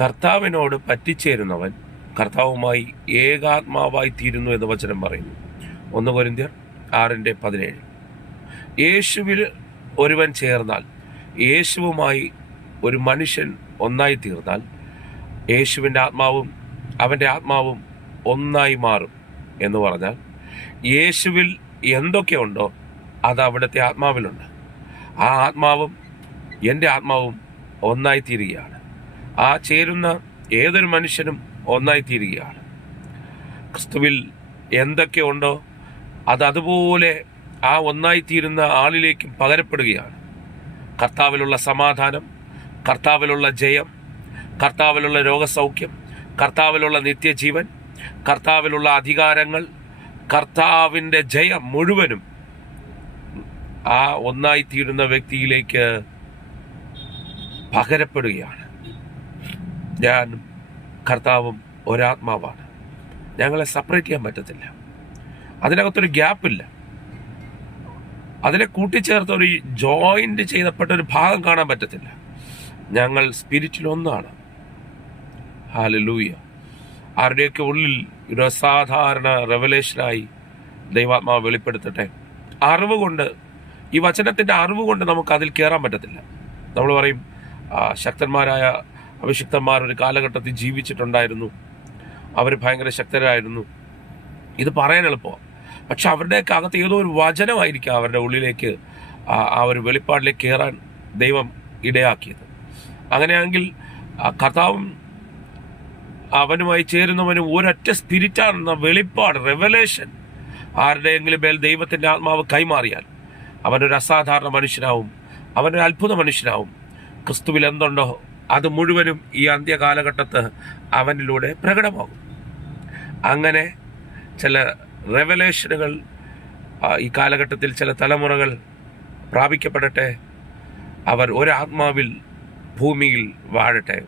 കർത്താവിനോട് പറ്റിച്ചേരുന്നവൻ കർത്താവുമായി ഏകാത്മാവായി തീരുന്നു എന്ന് വചനം പറയുന്നു. 1 കൊരിന്ത്യർ 6:17. യേശുവിൽ ഒരുവൻ ചേർന്നാൽ, യേശുവുമായി ഒരു മനുഷ്യൻ ഒന്നായി തീർന്നാൽ, യേശുവിൻ്റെ ആത്മാവും അവൻ്റെ ആത്മാവും ഒന്നായി മാറും എന്ന് പറഞ്ഞാൽ, യേശുവിൽ എന്തൊക്കെയുണ്ടോ അത് അവിടുത്തെ ആത്മാവിലുണ്ട്. ആ ആത്മാവും എൻ്റെ ആത്മാവും ഒന്നായി തീരുകയാണ്. ആ ചേരുന്ന ഏതൊരു മനുഷ്യനും ഒന്നായി തീരുകയാണ്. ക്രിസ്തുവിൽ എന്തൊക്കെയുണ്ടോ അത് അതുപോലെ ആ ഒന്നായി തീരുന്ന ആളിലേക്കും പകരപ്പെടുകയാണ്. കർത്താവിലുള്ള സമാധാനം, കർത്താവിലുള്ള ജയം, കർത്താവിലുള്ള രോഗസൗഖ്യം, കർത്താവിലുള്ള നിത്യജീവൻ, കർത്താവിലുള്ള അധികാരങ്ങൾ, കർത്താവിൻ്റെ ജയം മുഴുവനും ആ ഒന്നായി തീരുന്ന വ്യക്തിയിലേക്ക് പകരപ്പെടുകയാണ്. ഞാൻ കർത്താവും ഒരാത്മാവാണ്. ഞങ്ങളെ സെപ്പറേറ്റ് ചെയ്യാൻ പറ്റത്തില്ല. അതിനകത്തൊരു ഗ്യാപ്പില്ല. അതിനെ കൂട്ടിച്ചേർത്ത് ഒരു ജോയിൻ്റ് ചെയ്യപ്പെട്ട ഒരു ഭാഗം കാണാൻ പറ്റത്തില്ല. ഞങ്ങൾ സ്പിരിറ്റിൽ ഒന്നാണ്. ഹല്ലേലൂയ. ആരുടെയൊക്കെ ഉള്ളിൽ ഒരു അസാധാരണ റെവലേഷനായി ദൈവാത്മാവ് വെളിപ്പെടുത്തട്ടെ. അറിവ് കൊണ്ട്, ഈ വചനത്തിൻ്റെ അറിവ് കൊണ്ട് നമുക്ക് അതിൽ കയറാൻ പറ്റത്തില്ല. നമ്മൾ പറയും ശക്തന്മാരായ അഭിഷിക്തന്മാർ ഒരു കാലഘട്ടത്തിൽ ജീവിച്ചിട്ടുണ്ടായിരുന്നു, അവർ ഭയങ്കര ശക്തരായിരുന്നു. ഇത് പറയാൻ എളുപ്പമാണ്. പക്ഷെ അവരുടെയൊക്കെ അകത്ത് ഏതോ ഒരു വചനമായിരിക്കും അവരുടെ ഉള്ളിലേക്ക് ആ ഒരു വെളിപ്പാടിലേക്ക് കയറാൻ ദൈവം ഇടയാക്കിയത്. അങ്ങനെയാണെങ്കിൽ കർത്താവും അവനുമായി ചേരുന്നവനും ഒരൊറ്റ സ്പിരിറ്റാണെന്ന വെളിപ്പാട്, റെവലേഷൻ ആരുടെയെങ്കിലും മേൽ ദൈവത്തിൻ്റെ ആത്മാവ് കൈമാറിയാൽ അവനൊരു അസാധാരണ മനുഷ്യനാവും, അവനൊരു അത്ഭുത മനുഷ്യനാവും. ക്രിസ്തുവിൽ എന്തുണ്ടോ അത് മുഴുവനും ഈ അന്ത്യകാലഘട്ടത്ത് അവനിലൂടെ പ്രകടമാകും. അങ്ങനെ ചില റെവലേഷനുകൾ ഈ കാലഘട്ടത്തിൽ ചില തലമുറകൾ പ്രാപിക്കപ്പെടട്ടെ. അവർ ഒരാത്മാവിൽ ഭൂമിയിൽ വാഴട്ടെ.